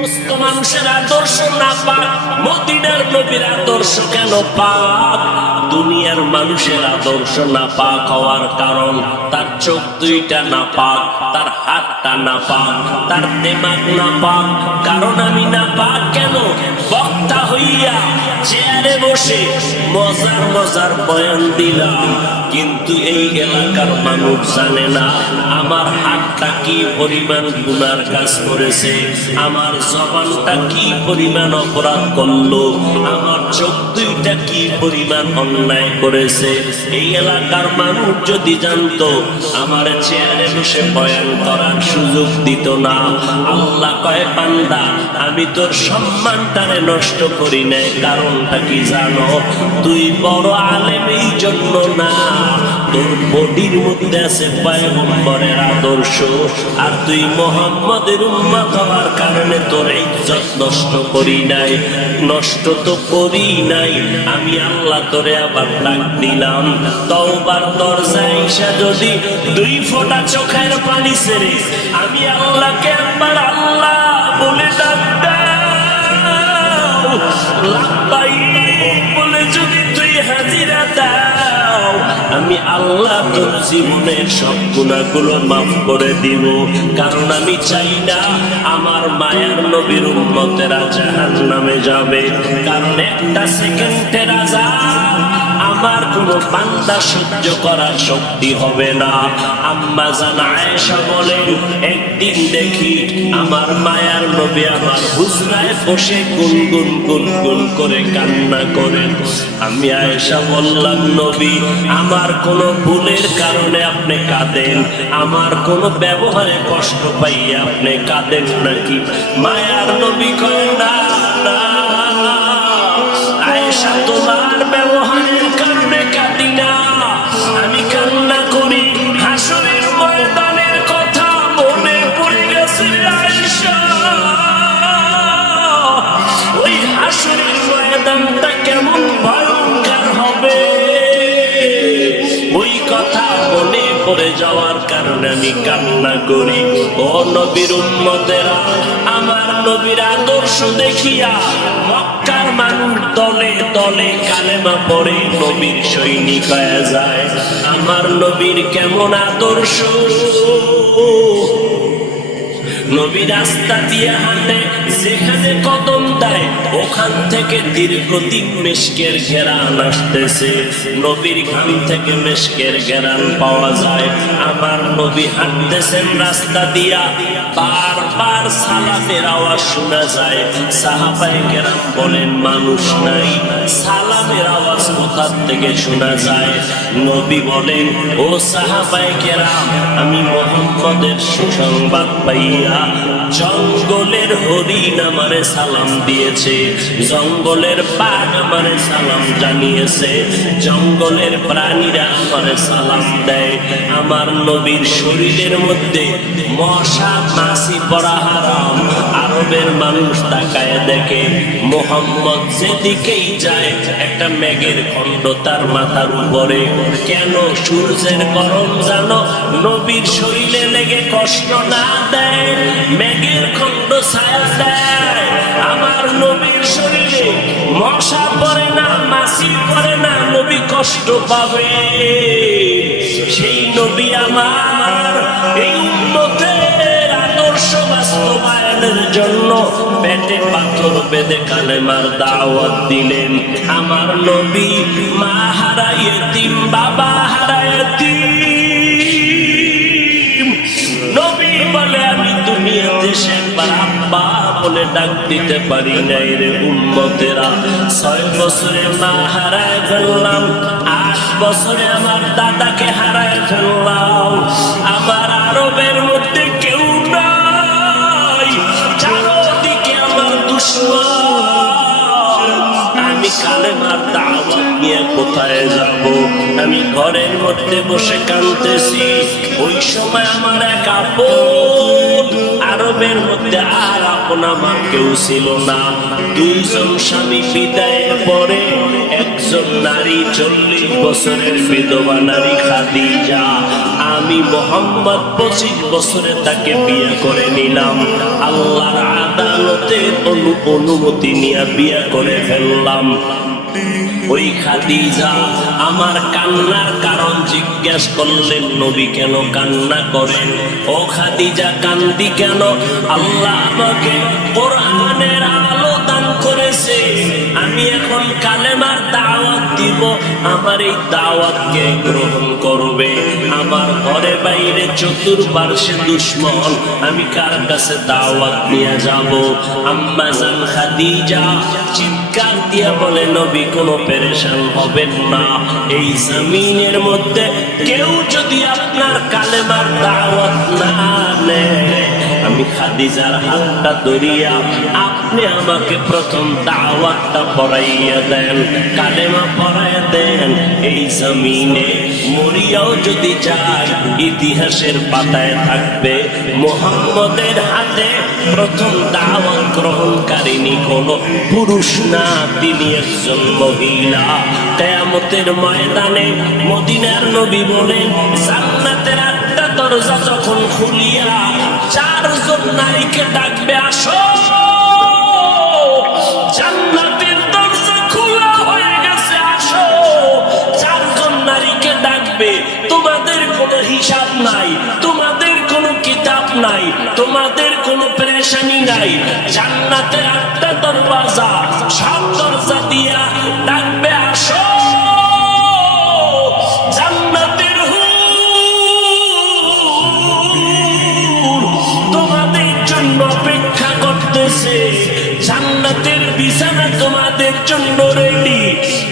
সমস্ত মানুষের আদর্শ না পাক, মদিনার নবীর আদর্শ কেন পাক? দুনিয়ার মানুষের আদর্শ না পাক হওয়ার কারণ তার চোখ দুইটা না পাক, তার হাতটা না পাক, তার দিমাগ না পাক। কারণ আমি না পাক কেন? বক্তা হইয়া চেয়ারে বসে মজার মজার বয়ান দিলাম, কিন্তু এই এলাকার মানুষ জানে না আমার হাতটা কি পরিমাণ গুনার কাজ করেছে, আমার জবানটা কি পরিমাণ অপরাধ করলো, আমার চোখ দুইটা কি পরিমাণ অন্যায় করেছে। এই এলাকার মানুষ যদি জানতো, আমার চেয়ারে বসে বয়ান করার সুযোগ দিত না। আল্লাহ কয়, বান্দা আমি তোর সম্মানটারে নষ্ট করি নাই, কারণটা কি জানো? তুই বড় আলেম এই জন্য না, তোর বডির মধ্যে আছে পয়গম্বরের আদর্শ, আর তুই মুহাম্মদের উম্মত হওয়ার কারণে তোর ইজ্জত নষ্ট করি নাই। নষ্ট তো করি নাই, আমি আল্লাহ তোরে আবার ডাক দিলাম, তওবার দরজায় এসে যদি 2 ফোঁটা চোখের পানি ছেড়ে আমি আল্লাহকে একবার আল্লাহ বলে ডাক দাও, লাব্বাইক বলে যদি তুই হাজিরা দাও, আমি আল্লাহ তোর জীবনের সব গুনাহগুলো মাফ করে দিব। কারণ আমি চাই না আমার মায়ার নবীর উম্মতেরা জাহান্নামে যাবে, কারণ একটা সেকেন্ডের আযাব আমার কোনো বান্দা সহ্য করার শক্তি হবে না। আম্মা জান আয়েশা বলেন, একদিন দেখি আমার মায়ার নবী আমার হুজরায় বসে গুনগুন গুনগুন করে কান্না করেন। আমি আয়েশা বললাম, নবী আমার কোনো ভুলের কারণে আপনি কাঁদেন, আমার কোনো ব্যবহারে কষ্ট পাইয়া আপনি কাঁদেন নাকি? মায়ার নবী কয়, না না আয়েশা, তোমার ব্যবহারের কারণে কাঁদি না, আমি কান্না করি হাসরের ময়দানের কথা মনে পড়ে গেছে আয়েশা। ওই হাসরের ময়দানটা কেমন ভয়ঙ্কর হবে, ওই কথা মনে পড়ে যাওয়ার কারণে আমি কান্না করি। ও নবীর উম্মতেরা, আমার নবীর আদর্শ দেখিয়া মক্কার মানুষ দলে দলে কালেমা পড়ে নবীর সৈনিক হয়ে যায়। আমার নবীর কেমন আদর্শ! নবী রাস্তা দিয়ে হাঁটে, যেখানে কদম দেয় ওখান থেকে দীর্ঘদিন মেশকের ঘেরান আসতেছে, নবীর ঘাম থেকে মেশকের ঘেরান পাওয়া যায়। আমার নবী হাঁটতেছেন রাস্তা দিয়া, বারবার সালামের আওয়াজ শোনা যায়। সাহাবায়ে কেরাম বলেন, মানুষ নাই, সালামের আওয়াজ কোথা থেকে শোনা যায়? নবী বলেন, ও সাহাবায়ে কেরাম, আমি মুহাম্মদের সুসংবাদ পাইয়া জঙ্গলের হরিণ আমারে সালাম দিয়েছে, জঙ্গলের বাঘ আমারে সালাম জানিয়েছে, জঙ্গলের প্রাণীরা আমারে সালাম দেয়। আমার নবীর শরীরের মধ্যে মশা মাছি পড়া হারাম। আরবের মানুষ তাকায় দেখে, মুহাম্মদ যেদিকেই যায় একটা মেঘের খণ্ড তার মাথার উপরে। কেন? সূর্যের গরম যেন নবীর শরীরে লেগে কষ্ট না দেয়, মেঘের খণ্ড ছায়া দেয়। আমার নবীর শরীরে মশা পড়ে না, মাছি পড়ে না, নবী কষ্ট পাবে। সেই নবী আমার এই উম্মতের আদর্শ বাস্তবায়নের জন্য পেটে পাথর বেঁধে কালেমার দাওয়াত দিলেন। আমার নবী মা হারা ইতিম, বাবা হারা ইতিম। নবী বলে, আমি দুনিয়াতে শেষবার আব্বা বলে ডাক দিতে পারি নাই রে উম্মতেরা। 6 বছরে মা হারায় ফেললাম, 8 বছরে আমার দাদাকে হারায় ফেললাম। আমার আরবের মধ্যে কেউ নাই, চারদিকে আমার দুশমন। আমি কালেমার দাওয়াত নিয়ে কোথায় যাব? আমি ঘরের মধ্যে বসে কাঁদতেছি। ওই সময় আমার এক আপন আরব আলমের মধ্যে আর আপন আমার কেউ ছিল না। দুইজন স্বামী বিদায়ের পরে একজন নারী 40 বছরের বিধবা নারী খাদিজা, আমি মোহাম্মদ 25 বছরে তাকে বিয়ে করে নিলাম। আল্লাহর আদালতে অনুমতি নিয়ে বিয়ে করে ফেললাম। ওই খাদিজা আমার কান্নার কারণ জিজ্ঞেস করলেন, নবী কেন কান্না করেন? ও খাদিজা কান্দি কেন? আল্লাহ আমাকে কোরআনের আলো দান করেছে, আমি এখন কালেমার দাওয়াত দিব, আমার এই দাওয়াতকে গ্রহণ করবে। আমার ঘরে বাইরে চতুর্পার্শ্বে দুশ্মন, আমি কার কাছে দাওয়াত নিয়ে যাব? আম্মা জান খাদিজা চিৎকার দিয়া বলে, নবী কোনো পেরেশান হবেন না, এই জমিনের মধ্যে কেউ যদি আপনার কালেমার দাওয়াত না নেয়, আমি খাদিজার হাতটা ধরিয়া আপনি আমাকে প্রথম দাওয়াতটা পড়াইয়া দেন, কালেমা পড়াইয়া দেন। এই জমিনে মরিয়াও যদি যায়, ইতিহাসের পাতায় থাকবে মুহাম্মদের হাতে প্রথম দাওয়াত গ্রহণকারিনী কোনো পুরুষ না, তিনি একজন মহিলা। কিয়ামতের ময়দানে মদিনার নবী বলেন, জান্নাতের আটটা দরজা যখন খুলিয়া 4 জন নারীকে ডাকবে, আসো, জান্নাতের দরজা খোলা হয়ে গেছে, আসো। 4 জন নারীকে ডাকবে, তোমাদের কোনো হিসাব নাই, তোমাদের কোনো কিতাব নাই, তোমাদের কোনো পেরেশানি নাই। জান্নাতের 8টা দরওয়াজা, সব দরজা দিয়া ডাকবে, আসো। জান্নাতের হুর তোমাদের জন্য অপেক্ষা করতেছে, জান্নাতের বিছানা তোমাদের জন্য রেডি।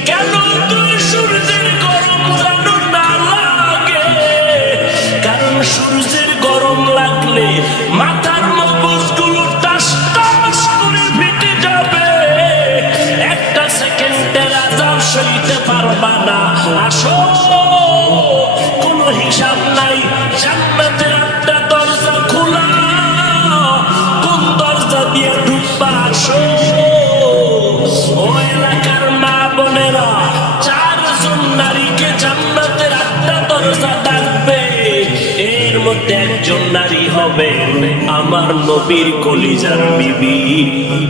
কেন তুমি সূর্যের গরম জানো না লাগে? কারণ সূর্যের গরম লাগলে মাথার মগজগুলো টাস টাস করে ফেটে যাবে, একটা সেকেন্ডের আযাব সইতে পারবা না। আসো, কোনো হিসাব নাই, জান্নাতের 8টা দরজা খোলা, কোন দরজা দিয়ে ঢুকবা? আসো। ও এলাকার মা বোনেরা, 4 জন নারীকে জান্নাতের 8টা দরজা ডাকবে, এর মধ্যে একজন নারী হবে আমার নবীর কলিজার বিবি।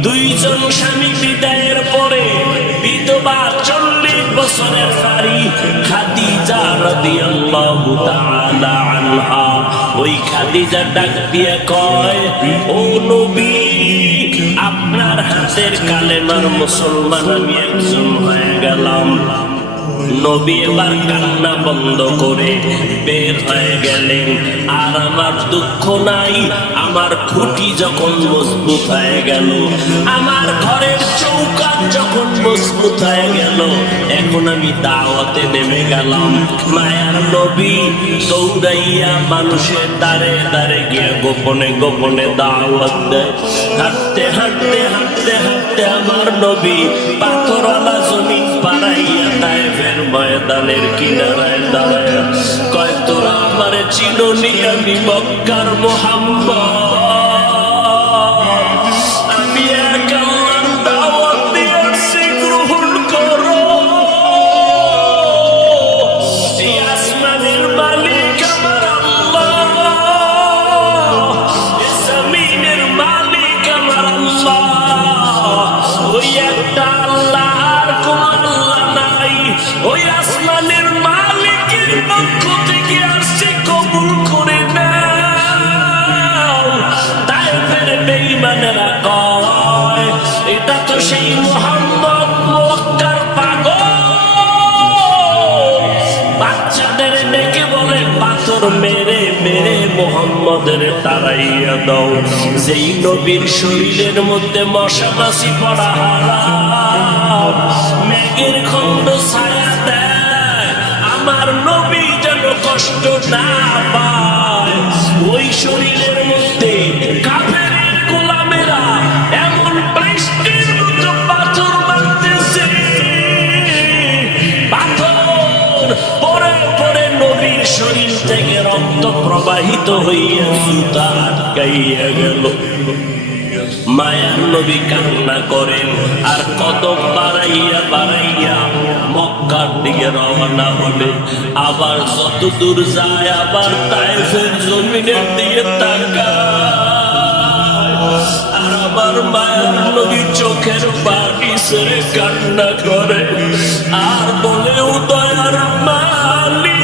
2 জন স্বামী বিদায়ের পরে বিধবা 40 বছরের নারী খাদিজা রাদিয়াল্লাহু তাআলা আনহা। ওই খাদিজা ডাক দিয়ে কয়, ও নবী, আপনার হাতের কালেমার মুসলমান আমি একজন হয়ে গেলাম। নবী এবার কান্না বন্ধ করে বের হয়ে গেলেন। আর আমার দুঃখ নাই, আমার খুঁটি যখন মজবুত হয়ে গেল, আমার ঘরের চৌকাঠ যখন মজবুত হয়ে গেল, এখন আমি দাওয়াতে নেমে গেলাম। মায়ার নবী দৌড়াইয়া মানুষের দ্বারে দ্বারে গিয়ে গোপনে গোপনে দাওয়াত দেয়। হাঁটতে হাঁটতে হাঁটতে হাঁটতে আমার নবী পাথরওয়ালা জমিন পাড়াইয়া তায়েফের ময়দানের কিনারায় দাঁড়ায় কয়, তোরা আমারে চিনোনি, আমি মক্কার মুহাম্মদ, আমি এক আল্লাহর দাওয়াত দিয়েছি, গ্রহণ করো। এই আসমানের মালিক আমার আল্লাহ, এই জমিনের মালিক আমার আল্লাহ, ওই একটা আল্লাহ, আর কোন আল্লাহ নাই। ওই আসমানের মালিকের পক্ষ থেকে আসছে, কবুল করে নাও। তায়েফের বেঈমানেরা কয়, এটা তো সেই মুহাম্মদ মক্কার পাগল। বাচ্চাদের ডেকে বলে, পাথর মেরে মেরে মুহাম্মদের তাড়াইয়া দাও। যেই নবীর শরীরের মধ্যে মশা মাছি পড়া হারাম, মেঘের খন্ড ছায়া দেয়, আমার নবী যেন কষ্ট না পায়। ওই শরীরের মধ্যে কাফেরের গোলামেরা এমন বৃষ্টির মতো পাথর মারতেছে, পাথর পরে পরে নবীর শরীর থেকে রক্ত প্রবাহিত হইয়া জুতা আটকাইয়া গেল। মায়ার নবী কান্না করেন আর কদম বাড়াইয়া বাড়াইয়া মক্কার দিকে রওনা হলে আবার যত দূর যায় আবার তায়েফের জমিনের দিকে তাকায় আর আবার মায়ার নবী চোখের পানি ছেড়ে কান্না করে আর বলে ও দয়ার মালিক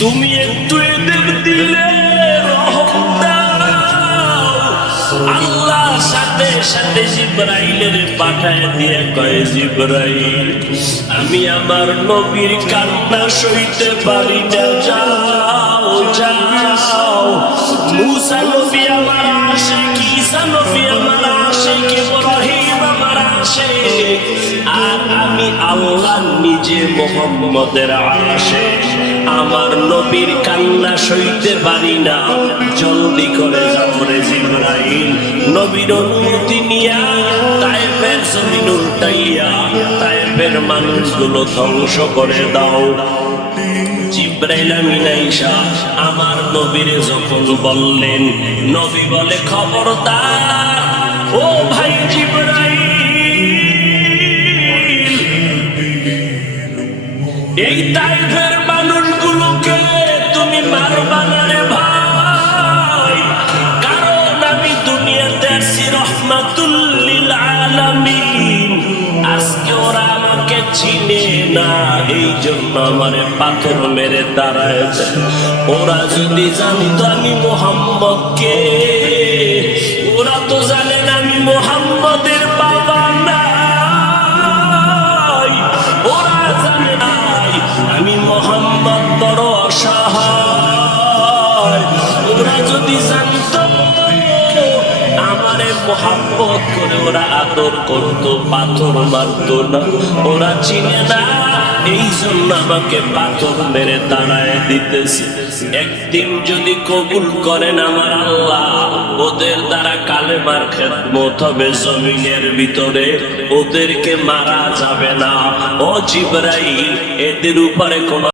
তুমি একটু এদের দিলে রহম দাও। আল্লাহ সাথে সাথে জিবরাইলের পাঠায় দিয়ে কয় জিবরাইল আমি আমার নবীর কান্না সইতে পারি না, যাও যাও। মুসা নবী আমার আশিক, ঈসা নবী আমার আশিক, ইব্রাহিম আমার আশিক, আর আমি আল্লাহ নিজে মুহাম্মদের আশিক। আমার নবীর কান্না সইতে পারি না, জলদি করে যাও রে জিবরাইল। নবীর অনুমতি নিয়া তায়েফের জমিন উল্টাইয়া তায়েফের মানুষগুলো ধ্বংস করে দাও। জিবরাইল আমিন আইসা আমার নবীরে যখন বললেন, নবী বলে খবরদার ও ভাই জিবরাইল, এই তায়েফের মানুষগুলোকে তুমি মারবা না রে ভাই, কারণ আমি দুনিয়াতে আসছি রহমাতুল লিল আলামিন। আজকে ওরা আমাকে চিনে না, এই জন্য আমারে পাথর মেরে দাঁড়ায়। ওরা যদি জানতো আমি মুহাম্মদকে, ওরা তো জানে না আমি মুহাম্মদের বাবা নাই, ওরা জানে নাই আমি মুহাম্মদ বড় অসহায়। ওরা যদি জানতো আমারে মোহাম্মত করে ওরা আদর করতো, পাথর মারতো না। ওরা চিনে না, এই জন্য আমাকে পাথর মেরে দাঁড়ায় দিতেছে। একদিন যদি কবুল করেন আমার আল্লাহ, ওদের দ্বারা কালেমার খেদমত হবে জমিনের ভিতরে, ওদেরকে মারা যাবে না। ও জিবরাইল, এদের উপরে কোন